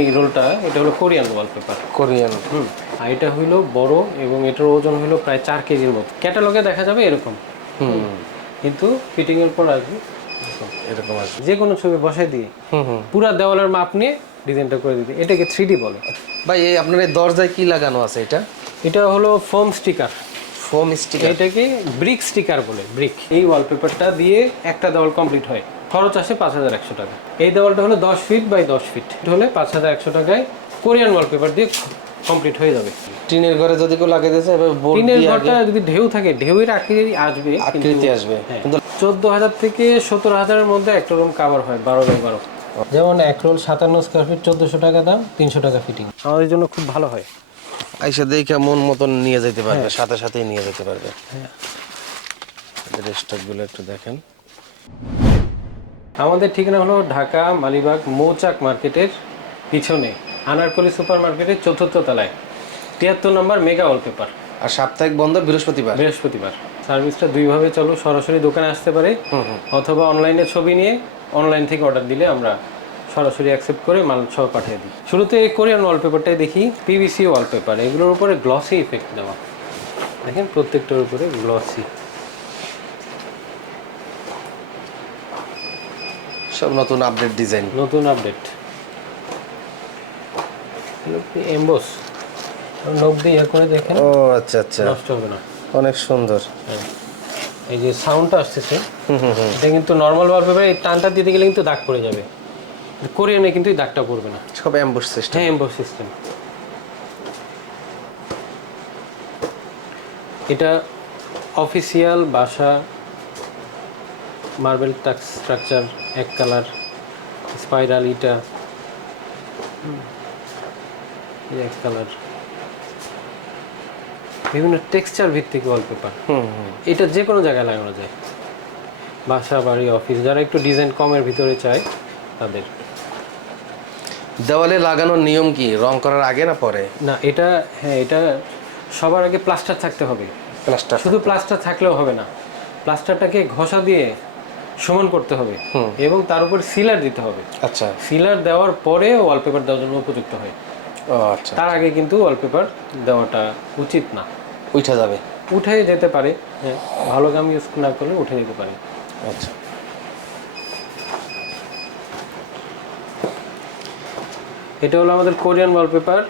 এই রোলটা এটা হলো কোরিয়ান ওয়ালপেপার। কোরিয়ান। আর এটা হইলো বড় এবং এটার ওজন হলো প্রায় 4 কেজির মতো। ক্যাটালগে দেখা যাবে এরকম, কিন্তু ফিটিং এর পর আসবে এরকম আসবে। যে কোনো ছবি বসাই দিয়ে পুরা দেওয়ালের মাপ নিয়ে ডিজাইনটা করে দিতে। এটাকে 3D বলে। ভাই এই আপনার এই দরজায় কি লাগানো আছে এটা? এটা হলো ফোম স্টিকার। Foam sticker. এটাকে ব্রিক স্টিকার বলে, ব্রিক। এই ওয়ালপেপারটা দিয়ে একটা দেওয়াল কমপ্লিট হয়। খরচ আসে 5100 টাকা। এই দেওয়ালটা হলো 10 ফিট বাই 10 ফিট, এটা হলে 5100 টাকায় কোরিয়ান ওয়ালপেপার দিয়ে কমপ্লিট হয়ে যাবে। টিনের ঘরে যদি কেউ লাগিয়ে দিয়েছে এবার বোর্ড টিনের দিয়ে ঘরটা যদি ঢেউ থাকে, ঢেউয়ের আকৃতি আসবে, আকৃতি আসবে, কিন্তু 14,000 থেকে 17,000 এর মধ্যে একটা রুম কাভার হয় 12 বাই 12। যেমন এক রোল 57 স্কয়ার ফিট 1400 টাকা দাম, 300 টাকা ফিটিং। আমাদের জন্য খুব ভালো হয়। আইসা দেখে মন মতন নিয়ে যেতে পারবে, সাথে সাথেই নিয়ে যেতে পারবে। স্টকগুলো একটু দেখেন। আমাদের ঠিকানা হলো ঢাকা মালিবাগ মৌচাক মার্কেটের পিছনে আনারকলি সুপার মার্কেটের 4র্থ তলায় 73 নম্বর মেগা ওয়ালপেপার। আর সাপ্তাহিক বন্ধ বৃহস্পতিবার। সার্ভিসটা দুইভাবে চলো, সরাসরি দোকানে আসতে পারে অথবা অনলাইনে ছবি নিয়ে অনলাইন থেকে অর্ডার দিলে আমরা সরাসরি অ্যাকসেপ্ট করে মাল সহ পাঠিয়ে দিই। শুরুতে এই কোরিয়ান ওয়ালপেপারটাই দেখি। পিভিসি ওয়ালপেপার, এগুলোর উপরে গ্লসি ইফেক্ট দেওয়া। দেখেন প্রত্যেকটার উপরে গ্লসি, সব নতুন আপডেট ডিজাইন, নতুন আপডেট। এমবস নখ দিয়ে ইয়ে করে দেখেন। ও আচ্ছা আচ্ছা, নষ্ট হবে না, অনেক সুন্দর। এই যে সাউন্ডটা আসতেছে, এটা কিন্তু নর্মাল ওয়ালপেপার এই টানটা দিতে গেলে কিন্তু দাগ পড়ে যাবে। কোরিয়ানে কিন্তু এই দাগটা পড়বে না। সব এমবস সিস্টেম। হ্যাঁ, এমবস সিস্টেম। এটা অফিসিয়াল বাসা, মার্বেল টাক্স স্ট্রাকচার, এক কালার, স্পাইরাল ইটা, এক কালার, বিভিন্ন টেক্সচার ভিত্তিক ওয়ালপেপার। এটা যে কোনো জায়গায় লাগানো যায়, বাসা, বাড়ি, অফিস। যারা একটু ডিজাইন কমের ভিতরে চায় তাদের। দেওয়ালে লাগানোর নিয়ম কি, রং করার আগে না পরে? না, এটা হ্যাঁ, এটা সবার আগে প্লাস্টার থাকতে হবে। প্লাস্টার? শুধু প্লাস্টার থাকলেও হবে না, প্লাস্টারটাকে ঘষা দিয়ে সমান করতে হবে এবং তার উপর সিলার দিতে হবে। আচ্ছা, সিলার দেওয়ার পরে ওয়ালপেপার দেওয়ার জন্য উপযুক্ত হয়। ও আচ্ছা, তার আগে কিন্তু ওয়ালপেপার দেওয়াটা উচিত না। উঠে যাবে? উঠে যেতে পারে, হ্যাঁ, ভালো গাম ইউজ না করলে উঠে যেতে পারে। আচ্ছা, এটা হলো আমাদের কোরিয়ান ওয়ালপেপার।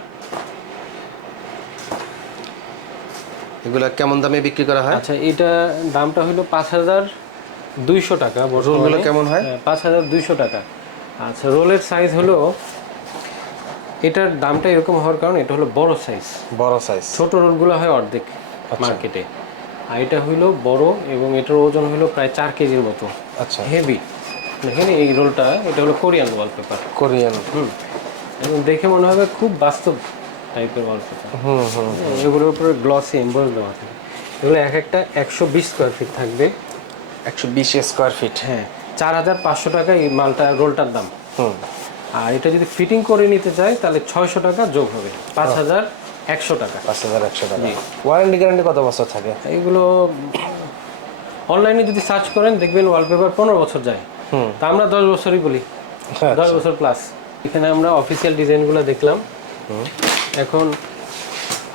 এগুলা কেমন দামে বিক্রি করা হয়? আচ্ছা, এটা দামটা হলো 5200 টাকা। রোলগুলো কেমন হয়? 5200 টাকা। আচ্ছা, রোলের সাইজ হলো, এটার দামটা এরকম হওয়ার কারণ এটা হলো বড় সাইজ। বড় সাইজ। ছোট রোলগুলো হয় অর্ধেক মার্কেটে, আর এটা হইলো বড় এবং এটার ওজন হলো প্রায় 4 কেজির মতো। আচ্ছা, হেভি। দেখেন এই রোলটা, এটা হলো কোরিয়ান ওয়ালপেপার। কোরিয়ান। এবং দেখে মনে হবে খুব বাস্তব টাইপের ওয়ালপেপার। এগুলোর উপরে গ্লসি এমবস দেওয়া থাকে। এগুলো এক একটা 120 স্কোয়ার ফিট থাকবে। 120 স্কোয়ার ফিট। হ্যাঁ, 4500 টাকা এই মালটা, রোলটার দাম। আর এটা যদি ফিটিং করে নিতে চাই তাহলে 600 টাকা যোগ হবে, 5100 টাকা। 5100 টাকা। ওয়ারেন্টি গ্যারান্টি কত বছর থাকে? এইগুলো অনলাইনে যদি সার্চ করেন দেখবেন ওয়ালপেপার 15 বছর যায়। তা আমরা 10 বছরই বলি, 10 বছর প্লাস। এখানে আমরা অফিসিয়াল ডিজাইনগুলো দেখলাম। এখন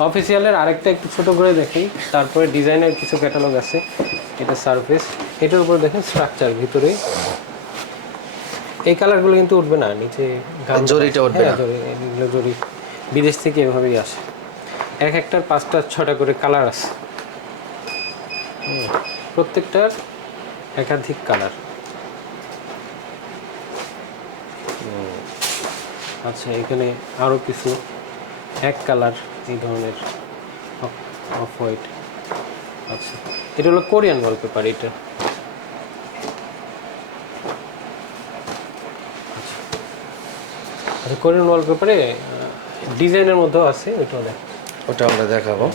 অফিসিয়ালের আরেকটা একটু ছোট করে দেখি, তারপরে ডিজাইনের কিছু ক্যাটালগ আছে। এটা সারফেস, এটার উপরে দেখেন স্ট্রাকচার ভিতরে। এই কালারগুলো কিন্তু উঠবে না, নিচে জরিটা উঠবে না। এগুলো জরি বিদেশ থেকে এভাবেই আসে। এক একটার 5টা 6টা করে কালার আছে, প্রত্যেকটার একাধিক কালার। আচ্ছা, এখানে আরও কিছু এক কালার এই ধরনের অফ হোয়াইট। আচ্ছা, এটা হলো কোরিয়ান ওয়ালপেপার। এটা আচ্ছা, কোরিয়ান ওয়ালপেপারে ডিজাইনের মধ্যেও আছে, ওটা আমরা দেখাবো।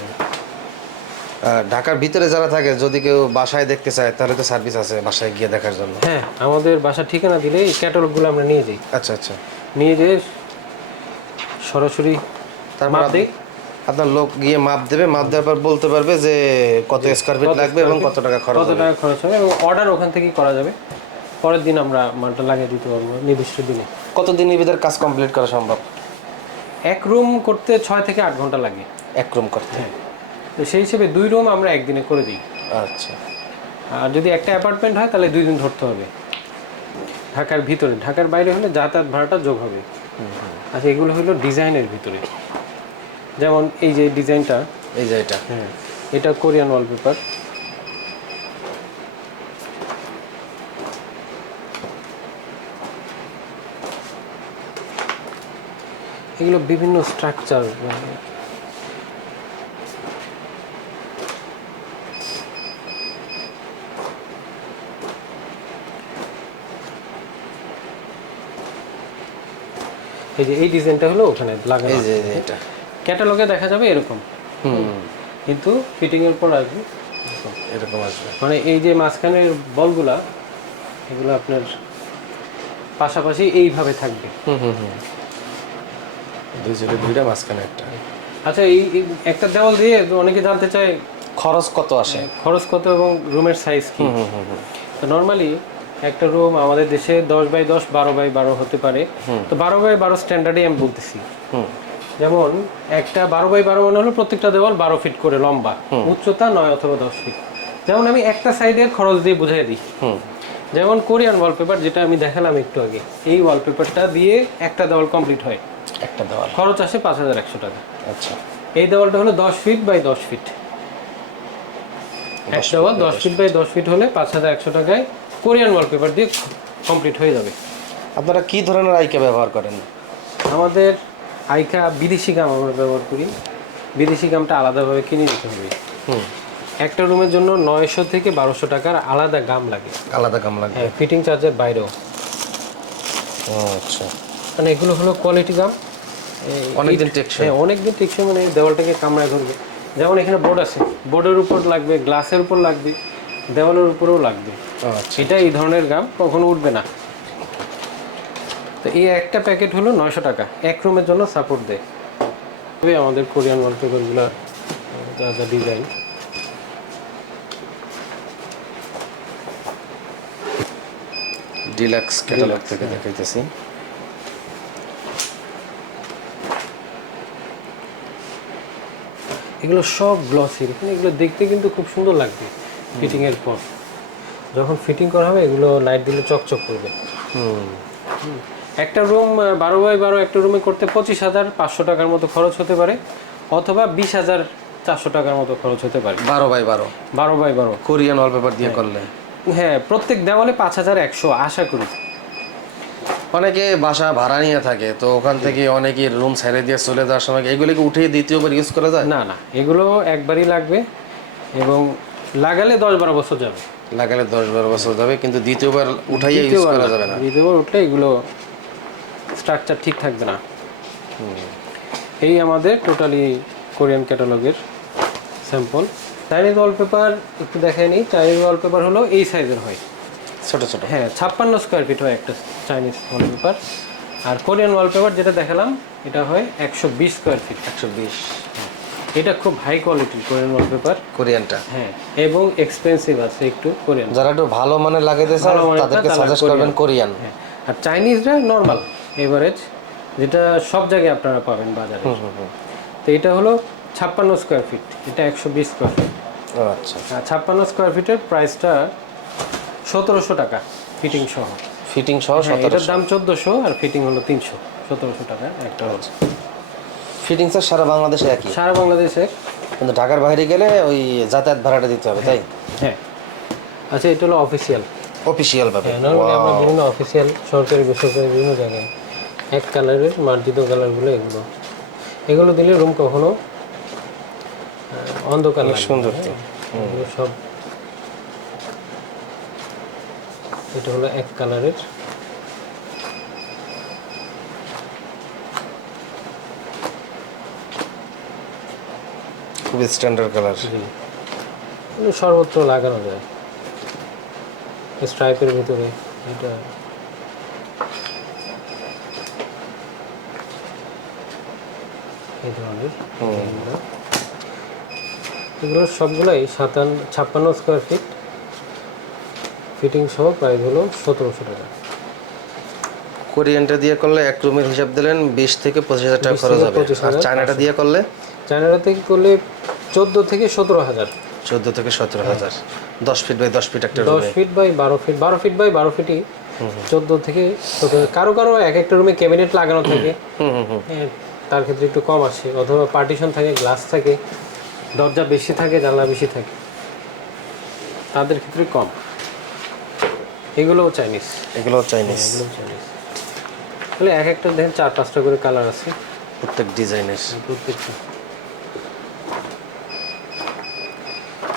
ঢাকার ভিতরে যারা থাকে, যদি কেউ বাসায় দেখতে চায় তাহলে তো সার্ভিস আছে বাসায় গিয়ে দেখার জন্য? হ্যাঁ, আমাদের বাসার ঠিকানা দিলে এই ক্যাটালগুলো আমরা নিয়ে যাই। আচ্ছা আচ্ছা, নিয়ে যেয়ে সরাসরি তারপর আপনার লোক গিয়ে মাপ দেবে, মাপ দেওয়ার পর বলতে পারবে যে কত স্কয়ার ফিট লাগবে এবং কত টাকা খরচ হবে, এবং অর্ডার ওখান থেকেই করা যাবে। পরের দিন আমরা মালটা লাগিয়ে দিতে পারবো নির্দিষ্ট দিনে। কতদিনের ভিতরে কাজ কমপ্লিট করা সম্ভব? এক রুম করতে 6 থেকে 8 ঘন্টা লাগে। এক রুম করতে? তো সেই হিসেবে 2 রুম আমরা একদিনে করে দিই। আচ্ছা। আর যদি একটা অ্যাপার্টমেন্ট হয় তাহলে 2 দিন ধরতে হবে ঢাকার ভিতরে। ঢাকার বাইরে হলে যাতায়াত ভাড়াটা যোগ হবে। আচ্ছা, এগুলো হলো ডিজাইনের ভিতরে। যেমন এই যে ডিজাইনটা, এই যে এটা, হ্যাঁ, এটা কোরিয়ান ওয়ালপেপার। এগুলো বিভিন্ন স্ট্রাকচার, এই যে এই ডিজাইনটা হলো ওখানে লাগানো। এই যে এটা ক্যাটালগে দেখা যাবে এরকম, কিন্তু ফিটিং এর পর আসবে এরকম আসবে। মানে এই যে মাঝখানের বলগুলা, এগুলো আপনার পাশাপাশি এইভাবে থাকবে। দুই সাইডে দুইটা, মাঝখানে একটা। আচ্ছা, এই একটা দেওয়াল দিয়ে অনেকে জানতে চায় খরচ কত আসে, খরচ কত এবং রুমের সাইজ কি। তো নর্মালি একটা রুম আমাদের দেশে 10x10, 12x12 হতে পারে। তো 12x12 স্ট্যান্ডার্ডই আমি বলতেছি। যেমন একটা 12x12 মানে হলো প্রত্যেকটা দেওয়াল 12 ফিট করে লম্বা, উচ্চতা 9 অথবা 10 ফিট। যেমন আমি একটা সাইডের খরচ দিয়ে বুঝাই দিই। যেমন কোরিয়ান ওয়ালপেপার যেটা আমি দেখালাম একটু আগে, এই ওয়ালপেপারটা দিয়ে একটা দেওয়াল কমপ্লিট হয়, একটা দেওয়াল খরচ আসে 5100 টাকা। আচ্ছা। এই দেওয়ালটা হলো 10 ফিট বাই 10 ফিট। এক দেওয়াল 10 ফিট বাই 10 ফিট হলে 5100 টাকায় কোরিয়ান ওয়ালপেপার দিয়ে কমপ্লিট হয়ে যাবে। আপনারা কি ধরনের আইকা ব্যবহার করেন? আমাদের আইকা বিদেশি গাম আমরা ব্যবহার করি। বিদেশি গামটা আলাদাভাবে কিনে নিতে হবে। একটা রুমের জন্য 900 থেকে 1200 টাকার আলাদা গাম লাগে। আলাদা গাম লাগে? হ্যাঁ, ফিটিং চার্জের বাইরেও। আচ্ছা, মানে এগুলো হলো কোয়ালিটি গাম, অনেকদিন টেকসই। হ্যাঁ, অনেকদিন টেকসই, মানে দেওয়ালটাকে কামড়ায় ধরবে। যেমন এখানে বোর্ড আছে, বোর্ডের উপর লাগবে, গ্লাসের উপর লাগবে, দেওয়ালের উপরেও লাগবে। আচ্ছা, এটা এই ধরনের গাম কখনো উঠবে না। তো এই একটা প্যাকেট হলো 900 টাকা, এক রুমের জন্য সাপোর্ট দেয়। তবে আমাদের কোরিয়ান ওয়ালপেপারগুলো যা যা ডিজাইন, ডিলাক্স ক্যাটালগ থেকে দেখাইতেছি। এগুলো সব গ্লসি। এখানে এগুলো দেখতে কিন্তু খুব সুন্দর লাগবে ফিটিংয়ের পর। যখন ফিটিং করা হবে এগুলো লাইট দিলে চকচক করবে। একটা রুম 12x12 একটা রুমে করতে 25,500 টাকার মতো খরচ হতে পারে, অথবা 20,400 টাকার মতো খরচ হতে পারে 12x12। 12x12 কোরিয়ান ওয়ালপেপার দিয়ে করলে? হ্যাঁ, প্রত্যেক দেওয়ালে 5100 আশা করি। অনেকে বাসা ভাড়া নিয়ে থাকে, তো ওখান থেকে অনেকে রুম ছেড়ে দিয়ে চলে যাওয়ার সময় এগুলিকে উঠিয়ে দ্বিতীয়বার ইউজ করা যায়? না না, এগুলো একবারই লাগবে এবং লাগালে 10-12 বছর যাবে। লাগালে 10-12 বছর যাবে, কিন্তু দ্বিতীয়বার উঠাইয়ে ইউজ করা যাবে না। দ্বিতীয়বার উঠলে এগুলো স্ট্রাকচার ঠিক থাকবে না। এই আমাদের টোটালি কোরিয়ান ক্যাটালগের স্যাম্পল। চাইনিজ ওয়ালপেপার একটু দেখাই নিই। চাইনিজ ওয়ালপেপার হলো এই সাইজের হয়, ছোট ছোট। হ্যাঁ, 56 স্কোয়ার ফিট হয় একটা চাইনিজ ওয়ালপেপার। আর কোরিয়ান ওয়ালপেপার যেটা দেখালাম এটা হয় 120 স্কোয়ার ফিট। 120? এটা খুব হাই কোয়ালিটির কোরিয়ান ওয়ালপেপার, কোরিয়ানটা? হ্যাঁ, এবং এক্সপেন্সিভ আছে একটু কোরিয়ান। যারা একটু ভালো মানে লাগাইতে চায় তাদেরকে সাজেস্ট করবেন কোরিয়ান। হ্যাঁ, আর চাইনিজরা নর্মাল এভারেজ, যেটা সব জায়গায় আপনারা পাবেন বাজারে। তো এটা হলো 56 স্কোয়ার ফিট, এটা 120 স্কোয়ার ফিট। আচ্ছা। আর 56 স্কোয়ার ফিটের প্রাইসটা 1700 টাকা ফিটিং সহ। ফিটিং সহ হ্যাঁ, এটার 1700? দাম 1400 আর ফিটিং হলো 300। 1700 টাকা একটা হচ্ছে। ফিটিং স্যার সারা বাংলাদেশে একই? সারা বাংলাদেশে, কিন্তু ঢাকার বাইরে গেলে ওই যাতায়াত ভাড়াটা দিতে হবে, তাই? হ্যাঁ। আচ্ছা, এটা হলো অফিসিয়াল। অফিসিয়াল ভাবে? হ্যাঁ, নরমালি আমরা বিভিন্ন অফিসিয়াল, সরকারি বেসরকারি বিভিন্ন জায়গায় এক কালারের মার্জিত কালারগুলো এগুলো দিলে রুম কখনো অন্ধকার লাগবে না। সুন্দর তো এগুলো সব। এটা হলো এক কালারের। খুবই স্ট্যান্ডার্ড কালার। সর্বত্র লাগানো যায় স্ট্রাইপের ভিতরে। এটা এই ধরনের এগুলো সবগুলাই 56 স্কোয়ার ফিট, ফিটিং সহ প্রাইস হলো 1700 টাকা। কোরিয়ানটা দিয়ে করলে এক রুমের হিসাব দিলেন 20 থেকে 25,000 টাকা খরচ হবে। আর চায়নাটা দিয়ে করলে চায়নাটা থেকে করলে 14 থেকে 17,000। 14 থেকে 17,000। 10 ফিট বাই 10 ফিট একটা 10 রুমে। Feet by 12 feet, 12 feet by 12 ফিটই 14 থেকে 17। কারো কারো এক একটা রুমে ক্যাবিনেট লাগানো থাকে, হ্যাঁ, তার ক্ষেত্রে একটু কম আসে, অথবা পার্টিশন থাকে, গ্লাস থাকে, দরজা বেশি থাকে, জানলা বেশি থাকে, তাদের ক্ষেত্রে কম। এগুলোও চাইনিজ, এগুলো চাইনিজ। এগুলোও চাইনিজ। তাহলে এক একটা দেখেন 4-5টা করে কালার আছে প্রত্যেক ডিজাইনের। প্রত্যেকটা।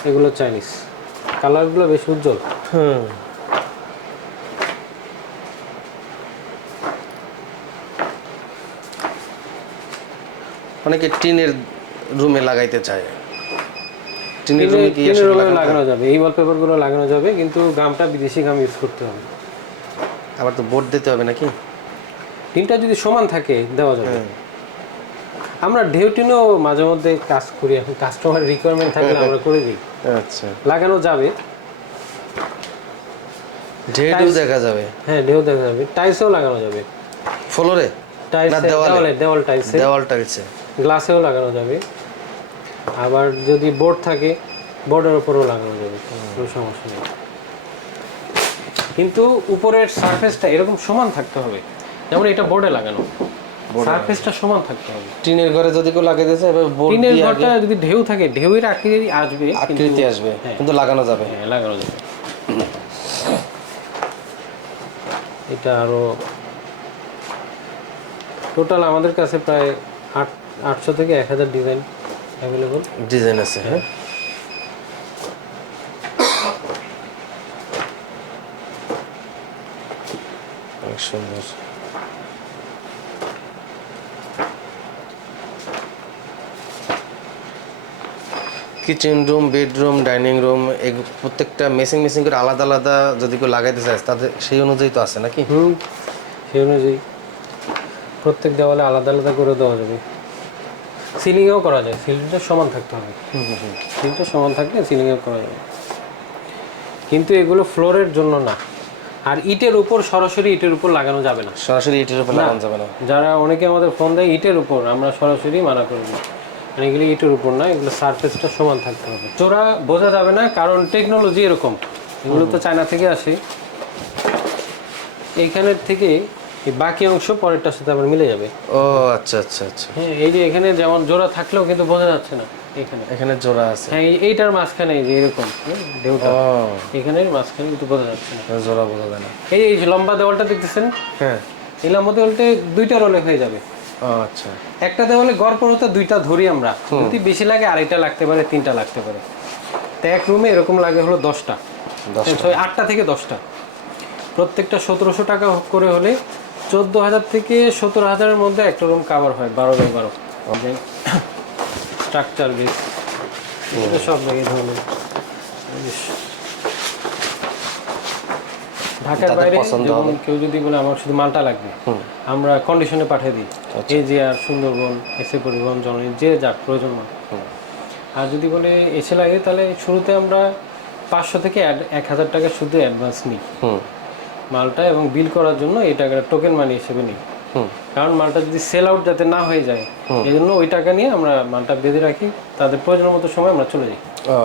এগুলো চাইনিজ, কালারগুলো বেশ উজ্জ্বল। অনেকে টিনের রুমে লাগাইতে চায়। টিনের টিনের রুমে কি আসলে রুমে লাগানো লাগানো যাবে, এই ওয়ালপেপারগুলো লাগানো যাবে, কিন্তু গামটা বিদেশি গাম ইউজ করতে হবে। আবার তো বোর্ড দিতে হবে নাকি? টিনটা যদি সমান থাকে দেওয়া যাবে। আমরা ঢেউ টিনও মাঝে মধ্যে কাজ করি, এখন কাস্টমার রিকোয়ারমেন্ট থাকলে আমরা করে দিই। আচ্ছা, লাগানো যাবে, ঢেউ দেখা যাবে। হ্যাঁ ঢেউ দেখা যাবে। টাইলসেও লাগানো যাবে, ফ্লোরে টাইলস, না দেওয়ালে? দেওয়ালে, দেওয়াল টাইলসে, দেওয়াল টাইলসে, গ্লাসেও লাগানো যাবে। আবার যদি বোর্ড থাকে বোর্ডের উপরেও লাগানো যাবে, কোনো সমস্যা নেই। কিন্তু উপরের সারফেসটা এরকম সমান থাকতে হবে, যেমন এটা বোর্ডে লাগানো, সারফেসটা সমান থাকতে হবে। টিনের ঘরে যদি কেউ লাগাইতে চায় এবার বোর্ড টিনের দিয়ে ঘরটা যদি ঢেউ থাকে, ঢেউয়ের আকৃতি আসবে, আকৃতি আসবে, কিন্তু লাগানো যাবে। হ্যাঁ লাগানো যাবে। এটা আরো টোটাল আমাদের কাছে প্রায় 800 থেকে 1000 ডিজাইন অ্যাভেলেবল ডিজাইন আছে। হ্যাঁ, অনেক সুন্দর। Kitchen room, bedroom, dining room, এই প্রত্যেকটা মেসিং মেসিং করে আলাদা আলাদা যদি কেউ লাগাইতে চায় তাদের সেই অনুযায়ী তো আছে নাকি? সেই অনুযায়ী প্রত্যেক দেওয়ালে আলাদা আলাদা করে দেওয়া যাবে। সিলিংয়েও করা যায়, সিলিংটা সমান থাকতে হবে। সিলিংটা সমান থাকলে সিলিংয়েও করা যাবে, কিন্তু এগুলো ফ্লোরের জন্য না। আর ইটের উপর সরাসরি ইটের উপর লাগানো যাবে না, সরাসরি ইটের উপর লাগানো যাবে না। যারা অনেকে আমাদের ফোন দেয় ইটের উপর, আমরা সরাসরি মানা করে দিই। মানে এগুলো ইটের উপর না, এগুলো সারফেসটা সমান থাকতে হবে। চোরা বোঝা যাবে না, কারণ টেকনোলজি এরকম। এগুলো তো চায়না থেকে আসে, এইখানের থেকে এই বাকি অংশ পরেরটার সাথে আবার মিলে যাবে। ও আচ্ছা আচ্ছা আচ্ছা। হ্যাঁ, এই যে এখানে যেমন জোড়া থাকলেও কিন্তু বোঝা যাচ্ছে না, এখানে এখানে জোড়া আছে। হ্যাঁ এইটার মাঝখানে এই যে এরকম ঢেউটা, এখানের মাঝখানে কিন্তু বোঝা যাচ্ছে না, জোড়া বোঝা যায় না। এই এই লম্বা দেওয়ালটা দেখতেছেন, হ্যাঁ, এই লম্বা দেওয়ালটা 2টা রোলে হয়ে যাবে। আচ্ছা, একটা দেওয়ালে গড়পড় হতে 2টা ধরি আমরা, যদি বেশি লাগে আড়াইটা লাগতে পারে, 3টা লাগতে পারে। তো এক রুমে এরকম লাগে হলো 10টা, 8টা থেকে 10টা। প্রত্যেকটা 1700 টাকা করে হলে 14,000 থেকে 17,000-এর মধ্যে একটা রুম কাভার হয়, 12x12 স্ট্রাকচার বেস। এটা সব জায়গায় ধরনের। ঢাকার বাইরে যেমন কেউ যদি বলে আমার শুধু মালটা লাগবে, আমরা কন্ডিশনে পাঠিয়ে দিই, এই যে আর সুন্দরবন, এসে পরিবহন, জননী, যে যার প্রয়োজন হয়। আর যদি বলে এসে লাগে, তাহলে শুরুতে আমরা 500 থেকে 1000 টাকা শুধু অ্যাডভান্স নিই মালটা, এবং বিল করার জন্য এই টাকাটা টোকেন মানি হিসেবে নিই। কারণ মালটা যদি সেল আউট যাতে না হয়ে যায়, এই জন্য ওই টাকা নিয়ে আমরা মালটা বেঁধে রাখি, তাদের প্রয়োজন মতো সময় আমরা চলে যাই।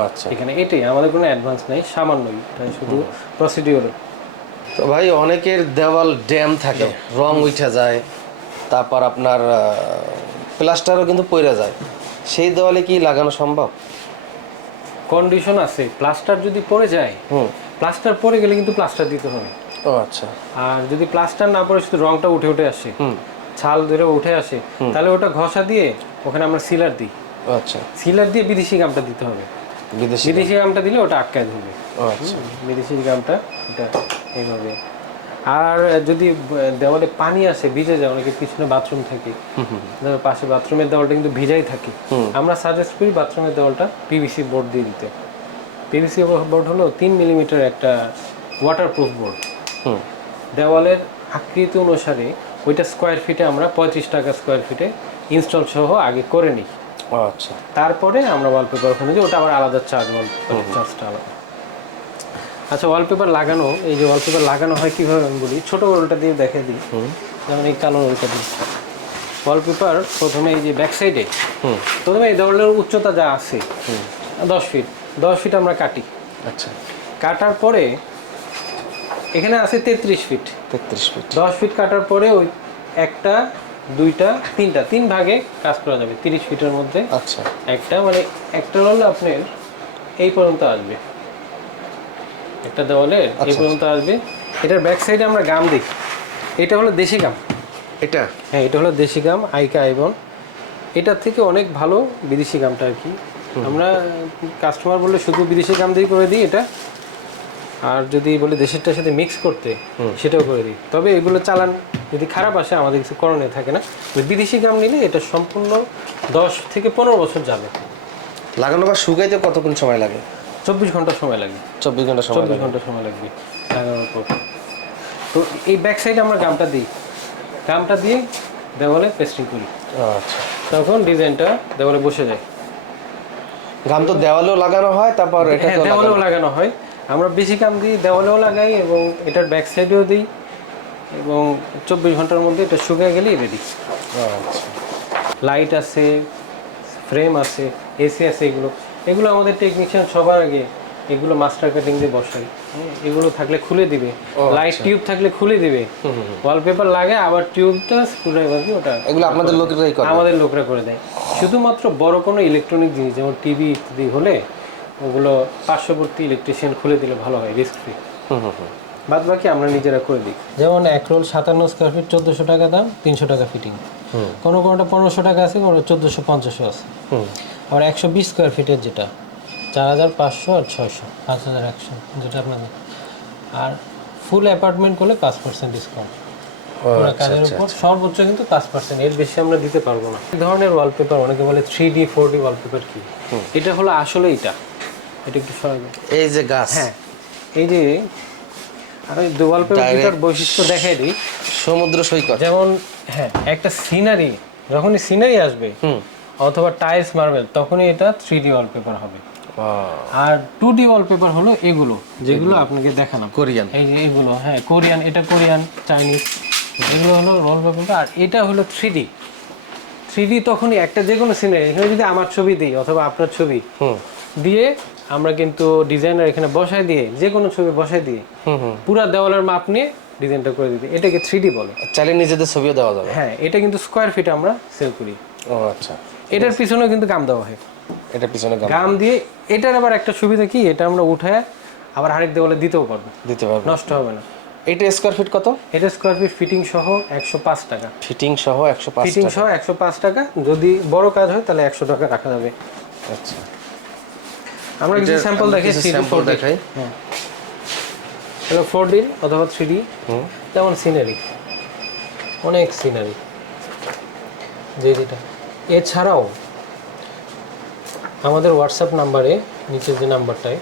আচ্ছা। এখানে এটাই আমাদের কোনো অ্যাডভান্স নেই, সামান্যই, শুধু প্রসিডিওর। তো ভাই অনেকের দেওয়াল ড্যাম থাকে, রং উঠে যায়, তারপর আপনার প্লাস্টারও কিন্তু পড়ে যায়, সেই দেওয়ালে কি লাগানো সম্ভব? কন্ডিশন আছে, প্লাস্টার যদি পড়ে যায়, প্লাস্টার পড়ে গেলে কিন্তু প্লাস্টার দিতে হবে। ও আচ্ছা। আর যদি প্লাস্টার না পড়ে শুধু রংটা উঠে উঠে আসে, ছাল ধরে উঠে আসে, তাহলে ওটা ঘষা দিয়ে ওখানে আমরা সিলার দিই। আচ্ছা, সিলার দিয়ে বিদেশি গামটা দিতে হবে। বিদেশি বিদেশি গামটা দিলে ওটা আটকায় ধরবে। আচ্ছা, বিদেশি গামটা এটা এইভাবে। আর যদি দেওয়ালে পানি আসে, ভিজে যায়, অনেকে পিছনে বাথরুম থাকে, পাশে বাথরুমের দেওয়ালটা কিন্তু ভিজাই থাকে, আমরা সাজেস্ট করি বাথরুমের দেওয়ালটা পিভিসি বোর্ড দিয়ে দিতে। পিভিসি বোর্ড হলো 3 মিলিমিটার একটা ওয়াটারপ্রুফ বোর্ড। দেওয়ালের আকৃতি অনুসারে ওইটা স্কোয়ার ফিটে আমরা 35 টাকা স্কোয়ার ফিটে ইনস্টল সহ আগে করে নিই। আচ্ছা। তারপরে আমরা ওয়ালপেপার ওখানে যে ওটা আবার আলাদা চার্জ, ওয়ালপেপার চার্জটা আলাদা। আচ্ছা, ওয়ালপেপার লাগানো, এই যে ওয়ালপেপার লাগানো হয় কীভাবে আমি বলি, ছোটো রোলটা দিয়ে দেখে দিই। যেমন এই কালো রোলটা দিই। ওয়ালপেপার প্রথমে এই যে ব্যাক সাইডে প্রথমে এই দেওয়ালের উচ্চতা যা আছে 10 ফিট আমরা কাটি। আচ্ছা, কাটার পরে এখানে আছে 33 ফিট। 33 ফিট। 10 ফিট কাটার পরে ওই একটা, দুইটা, তিনটা, 3 ভাগে কাজ করা যাবে 30 ফিটের মধ্যে। আচ্ছা, একটা মানে একটা রোল আপনার এই পর্যন্ত আসবে, একটা দেওয়ালের এই পর্যন্ত আসবে। এটার ব্যাক সাইডে আমরা গাম দিই, এটা হলো দেশি গাম। এটা হ্যাঁ, এটা হলো দেশি গাম, আইকা আইবন। এটার থেকে অনেক ভালো বিদেশি গামটা আর কি। আমরা কাস্টমার বললে শুধু বিদেশি গাম দিয়ে করে দিই এটা, আর যদি বলে দেশেরটার সাথে মিক্স করতে সেটাও করে দিই। তবে এগুলো চালান যদি খারাপ আসে আমাদের কিছু করণীয় থাকে না। বিদেশি গাম নিলে এটা সম্পূর্ণ 10 থেকে 15 বছর যাবে। লাগানো বা শুকাইতে কতক্ষণ সময় লাগে? 24 ঘন্টা সময় লাগবে। 24 ঘন্টা সময় 24 ঘন্টা সময় লাগবে লাগানোর পর। তো এই ব্যাক সাইডে আমরা গামটা দিই, গামটা দিয়ে দেওয়ালে পেস্টিং করি। আচ্ছা, তখন ডিজাইনটা দেওয়ালে বসে যায়। গাম তো দেওয়ালেও লাগানো হয়, তারপর এটা হ্যাঁ, দেওয়ালেও লাগানো হয়। আমরা বেশি গাম দিই, দেওয়ালেও লাগাই এবং এটার ব্যাক সাইডেও দিই, এবং 24 ঘন্টার মধ্যে এটা শুকিয়ে গেলেই রেডি। আচ্ছা, লাইট আছে, ফ্রেম আছে, এসি আছে, এগুলো আমাদের টেকনিশিয়ান সবার আগে এগুলো মাস্টার কাটিং দিয়ে বসাই। এগুলো থাকলে খুলে দিবে, লাইট টিউব থাকলে খুলে দিবে, ওয়ালপেপার লাগে আবার টিউবটা স্ক্রুড্রাইভার বাকি ওটা এগুলো আপনাদের লোকেরাই করে? আমাদের লোকরা করে দেয়। শুধুমাত্র বড় কোনো ইলেকট্রনিক জিনিস যেমন টিভি ইত্যাদি হলে ওগুলো পার্শ্ববর্তী ইলেকট্রিশিয়ান খুলে দিলে ভালো হয়, রিস্ক ফ্রি। বাদ বাকি আমরা নিজেরা করে দিই। যেমন এক রোল 57 স্কোয়ার ফিট 1400 টাকা দাম, 300 টাকা ফিটিং। কোনোটা 1500 টাকা আছে, কোনো 1450 আছে। আবার 120 স্কোয়ার ফিটের যেটা 4500 আর 600, 5100 যেটা আপনাদের। আর ফুল অ্যাপার্টমেন্ট করলে 5% ডিসকাউন্ট। কাজের উপর সর্বোচ্চ কিন্তু 5%, এর বেশি আমরা দিতে পারবো না। এই ধরনের ওয়ালপেপার অনেকে বলে 3D 4D ওয়ালপেপার কি, এটা হলো আসলে এটা একটু সরাবে। এই যে গাছ, হ্যাঁ, এই যে আর ওই ওয়ালপেপারটার বৈশিষ্ট্য দেখাই দিই। সমুদ্র সৈকত যেমন হ্যাঁ, একটা সিনারি যখনই সিনারি আসবে অথবা টাইলস মার্বেল, তখনই এটা 3D ওয়ালপেপার হবে। আর 2D ওয়ালপেপার হলো এগুলো যেগুলো আপনাকে দেখালাম, কোরিয়ান। এই যে এগুলো, হ্যাঁ কোরিয়ান, এটা কোরিয়ান, চাইনিজ, এগুলো হলো ওয়ালপেপার। আর এটা হলো 3D তখনই একটা যে কোনো সিনারি, এখানে যদি আমার ছবি দিই অথবা আপনার ছবি দিয়ে আমরা কিন্তু ডিজাইনার এখানে বসায় দিয়ে যে কোনো ছবি বসায় দিয়ে পুরা দেওয়ালের মাপ নিয়ে ডিজাইনটা করে দিতে, এটাকে 3D বলে। চাইলে নিজেদের ছবিও দেওয়া যাবে। হ্যাঁ, এটা কিন্তু স্কোয়ার ফিট আমরা সেল করি। ও আচ্ছা, এটার পিছনেও কিন্তু গাম দেওয়া হয়, এটা পিছনে গাম দিয়ে। এটার আবার একটা সুবিধা কি, এটা আমরা উঠায় আবার আরেক দেওয়ালে দিতেও পারবো, দিতে পারবো, নষ্ট হবে না। এটা স্কোয়ার ফিট কত? এটা স্কোয়ার ফিট ফিটিং সহ 105 টাকা। ফিটিং সহ 105 ফিটিং সহ 105 টাকা। যদি বড় কাজ হয় তাহলে 100 টাকা রাখা যাবে। আচ্ছা, আমরা কিছু স্যাম্পল দেখাই, স্যাম্পল দেখাই। হ্যাঁ, হলো 4D অথবা 3D। যেমন সিনারি, অনেক সিনারি যেটা। এছাড়াও আমাদের হোয়াটসঅ্যাপ নাম্বারে, নিচের যে নাম্বারটায়,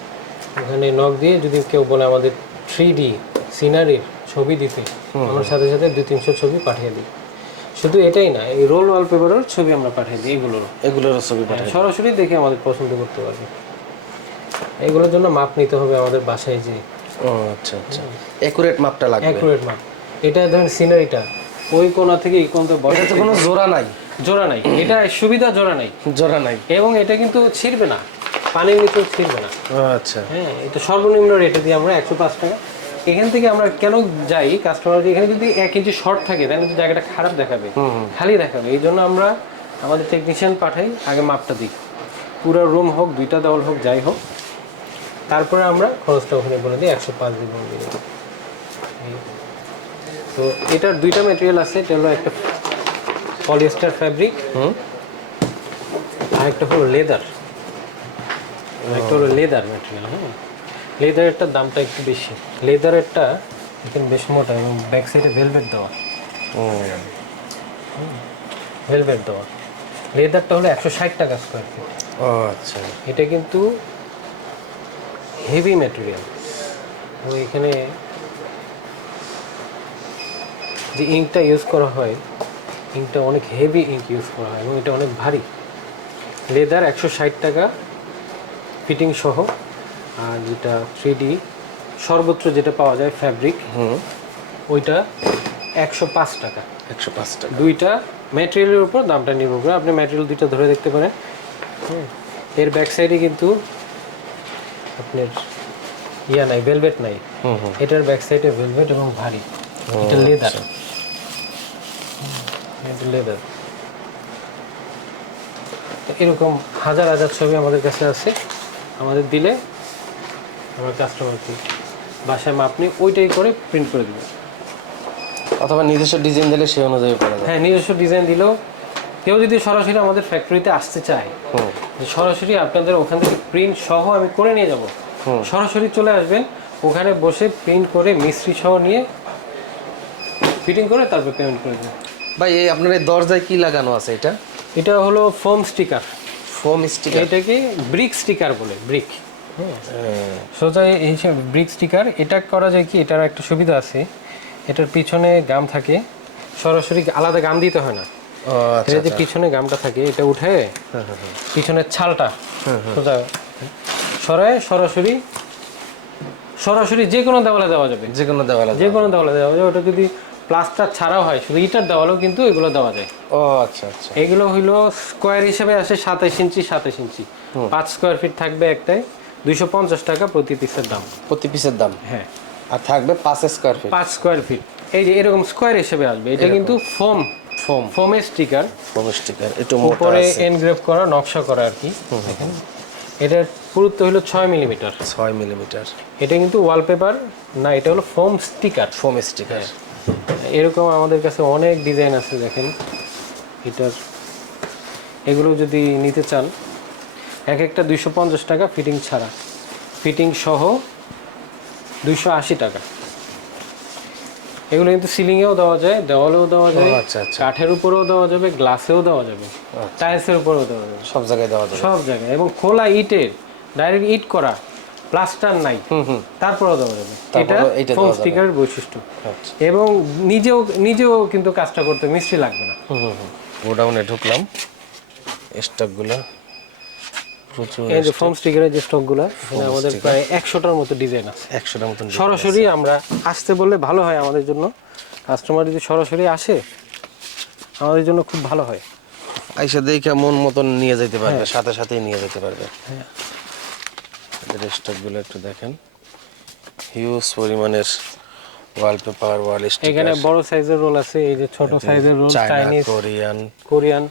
ওখানে নক দিয়ে যদি কেউ বলে আমাদের 3D সিনারির ছবি দিতে, আমরা সাথে সাথে 200-300 ছবি পাঠিয়ে দিই। শুধু এটাই না, এই রোল ওয়ালপেপারের ছবি আমরা পাঠিয়ে দিই, এগুলোর ছবি পাঠিয়ে সরাসরি দেখে আমাদের পছন্দ করতে পারবে। এগুলোর জন্য মাপ নিতে হবে আমাদের বাসায় যে। ও আচ্ছা আচ্ছা, একুরেট মাপটা লাগবে। অ্যাকুরেট মাপ। এটা ধরেন সিনারিটা ওই কোণা থেকে এই কোণা এটাতে কোনো জোড়া নাই? জোড়া নাই, এটা সুবিধা জোড়া নাই, জোড়া নাই। এবং এটা কিন্তু ছিঁড়বে না, পানির নিচেও ছিঁড়বে না। আচ্ছা, হ্যাঁ, এটা সর্বনিম্ন রেটে দিয়ে আমরা 105 টাকা। এখান থেকে আমরা কেন যাই, কাস্টমার এখানে যদি 1 ইঞ্চি শর্ট থাকে তাহলে কিন্তু জায়গাটা খারাপ দেখাবে, খালি দেখাবে। এই জন্য আমরা আমাদের টেকনিশিয়ান পাঠাই, আগে মাপটা দিই, পুরো রুম হোক, 2টা দেওয়াল হোক, যাই হোক, তারপরে আমরা খরচটা ওখানে বলে দিই 105 দিব। তো এটার 2টা ম্যাটেরিয়াল আছে, এটা হলো একটা পলিয়েস্টার ফ্যাব্রিক, আর একটা হলো লেদার, একটা হলো লেদার ম্যাটেরিয়াল। হ্যাঁ, লেদারেরটার দামটা একটু বেশি। লেদারেরটা এখানে বেশ মোটা এবং ব্যাক সাইডে ভেলভেট দেওয়া। ভেলভেট দেওয়া। লেদারটা হলো 160 টাকা স্কোয়ার ফিট। ও আচ্ছা, এটা কিন্তু হেভি ম্যাটেরিয়াল। তো এখানে যে ইঙ্কটা ইউজ করা হয়, ইঙ্কটা অনেক হেভি ইঙ্ক ইউজ করা হয় এবং এটা অনেক ভারী। লেদার 160 টাকা ফিটিং সহ, আর যেটা 3D সর্বোচ্চ যেটা পাওয়া যায় ফ্যাব্রিক, ওইটা 105 টাকা। 105 টাকা। দুইটা ম্যাটেরিয়ালের উপর দামটা নির্ভর করে। আপনি ম্যাটেরিয়াল দুইটা ধরে দেখতে পারেন। এর ব্যাক সাইডে কিন্তু আপনার ইয়া নাই, ভেলভেট নাই। এটার ব্যাক সাইডে ভেলভেট এবং ভারী। এটা লেদার, এটা লেদার। এরকম হাজার হাজার ছবি আমাদের কাছে আছে। আমাদের দিলে আমরা কাস্টমারকে বাসায় মাপ নিয়ে ওইটাই করে প্রিন্ট করে দেবো। অথবা নিজস্ব ডিজাইন দিলে সেই অনুযায়ী করা যায়। হ্যাঁ, নিজস্ব ডিজাইন দিলেও কেউ যদি সরাসরি আমাদের ফ্যাক্টরিতে আসতে চায়, যে সরাসরি আপনাদের ওখান থেকে প্রিন্ট সহ আমি করে নিয়ে যাব, সরাসরি চলে আসবেন, ওখানে বসে প্রিন্ট করে মিস্ত্রি সহ নিয়ে ফিটিং করে তারপর পেমেন্ট করে দেবেন। ভাই এই আপনার এই দরজায় কি লাগানো আছে এটা? এটা হলো ফোম স্টিকার। Foam sticker. এটাকে ব্রিক স্টিকার বলে, ব্রিক। সোজা এই হিসেবে ব্রিক স্টিকার। এটা করা যায় কি, এটার একটা সুবিধা আছে, এটার পিছনে গাম থাকে, সরাসরি আলাদা গাম দিতে হয় না। আচ্ছা, যে পিছনে গামটা থাকে, এটা উঠে পিছনের ছালটা সোজা সরায় সরাসরি সরাসরি যে কোনো দেওয়ালে দেওয়া যাবে, যে কোনো দেওয়ালে। যে কোনো দেওয়ালে দেওয়া যাবে। ওটা যদি প্লাস্টার ছাড়াও হয়, শুধু ইটার দেওয়ালেও কিন্তু এগুলো দেওয়া যায়। ও আচ্ছা আচ্ছা। এগুলো হইলো স্কোয়ার হিসেবে আসে 27 ইঞ্চি 27 ইঞ্চি। 5 স্কোয়ার ফিট থাকবে একটাই, 250 টাকা প্রতি পিসের দাম। প্রতি পিসের দাম? হ্যাঁ। আর থাকবে 5 স্কয়ার ফিট। 5 স্কোয়ার ফিট এই যে এরকম স্কোয়ার হিসেবে আসবে। এটা কিন্তু ফোমের স্টিকার। ফোম স্টিকার একটু মোটা উপরে আছে। এনগ্রেভ করা, নকশা করা আর কি। দেখেন এটার পুরুত্ব হলো 6 মিলিমিটার। 6 মিলিমিটার। এটা কিন্তু ওয়ালপেপার না, এটা হলো ফোম স্টিকার। Foam sticker. এরকম আমাদের কাছে অনেক ডিজাইন আছে। দেখেন এটার, এগুলো যদি নিতে চান এক একটা 250 টাকা ফিটিং ছাড়া, ফিটিং সহ 280 টাকা। এগুলো কিন্তু সিলিংয়েও দেওয়া যায়, দেওয়ালেও দেওয়া যায়, আচ্ছা আচ্ছা। কাঠের উপরেও দেওয়া যাবে, গ্লাসেও দেওয়া যাবে, টাইলসের উপরেও দেওয়া যাবে, সব জায়গায় দেওয়া যাবে। সব জায়গায়। এবং খোলা ইটের, ডাইরেক্ট ইট করা, প্লাস্টার নাই, তারপরেও দেওয়া যাবে। এটা ফোম স্টিকারের বৈশিষ্ট্য। এবং নিজেও কিন্তু কাজটা করতে মিস্ত্রি লাগবে না। গোডাউনে ঢুকলাম, স্টকগুলো প্রচুর। এই যে ফোম স্টিকারের যে স্টকগুলো, এখানে আমাদের প্রায় 100টার মতো ডিজাইন আছে। 100টার মতো। সরাসরি আমরা আসতে বললে ভালো হয় আমাদের জন্য। কাস্টমার যদি সরাসরি আসে আমাদের জন্য খুব ভালো হয়। আইসা দেখে মন মতন নিয়ে যেতে পারবে, সাথে সাথেই নিয়ে যেতে পারবে। এদের স্টকগুলো একটু দেখেন, হিউজ পরিমাণের ওয়ালপেপার, ওয়াল স্টিকার। এখানে বড় সাইজের রোল আছে, এই যে ছোট সাইজের রোল, চাইনিজ, কোরিয়ান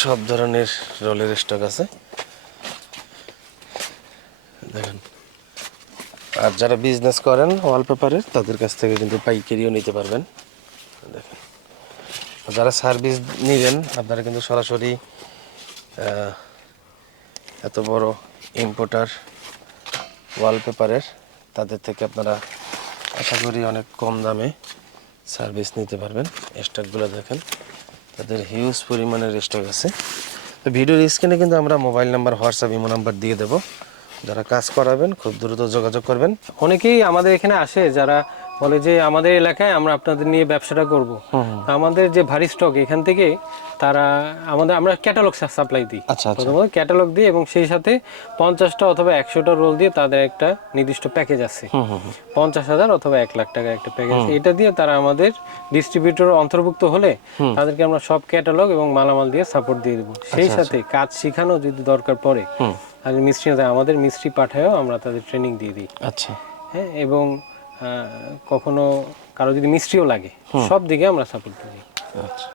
সব ধরনের রোলের স্টক আছে দেখেন। আর যারা বিজনেস করেন ওয়ালপেপারের, তাদের কাছ থেকে কিন্তু পাইকারিও নিতে পারবেন। দেখেন, যারা সার্ভিস নেবেন আপনারা কিন্তু সরাসরি এত বড় ইম্পোর্টার ওয়ালপেপারের, তাদের থেকে আপনারা আশা করি অনেক কম দামে সার্ভিস নিতে পারবেন। স্টকগুলো দেখেন, তাদের হিউজ পরিমাণের স্টক আছে। তো ভিডিওর স্ক্রিনে কিন্তু আমরা mobile number, WhatsApp, imo number দিয়ে দেবো। যারা কাজ করাবেন খুব দ্রুত যোগাযোগ করবেন। অনেকেই আমাদের এখানে আসে যারা বলে যে আমাদের এলাকায় আমরা আপনাদের নিয়ে ব্যবসাটা করব। আমাদের যে ভারী স্টক, এখান থেকে তারা আমরা ক্যাটালগ সাপ্লাই দিই। আচ্ছা আচ্ছা। প্রথমত ক্যাটালগ দিই এবং সেই সাথে 50টা অথবা 100টা রোল দিয়ে তাদের একটা নির্দিষ্ট প্যাকেজ আছে। 50,000 অথবা 1 লাখ টাকার একটা প্যাকেজ। এটা দিয়ে তারা আমাদের ডিস্ট্রিবিউটর অন্তর্ভুক্ত হলে তাদেরকে আমরা সব ক্যাটালগ এবং মালামাল দিয়ে সাপোর্ট দিয়ে দেবো। সেই সাথে কাজ শেখানো যদি দরকার পড়ে, আর মিস্ত্রি আমাদের মিস্ত্রি পাঠায়ও আমরা তাদের ট্রেনিং দিয়ে দিই। আচ্ছা। হ্যাঁ, এবং কখনো কারো যদি মিস্ত্রিও লাগে, সব দিকে আমরা সাপোর্ট দিই। আচ্ছা।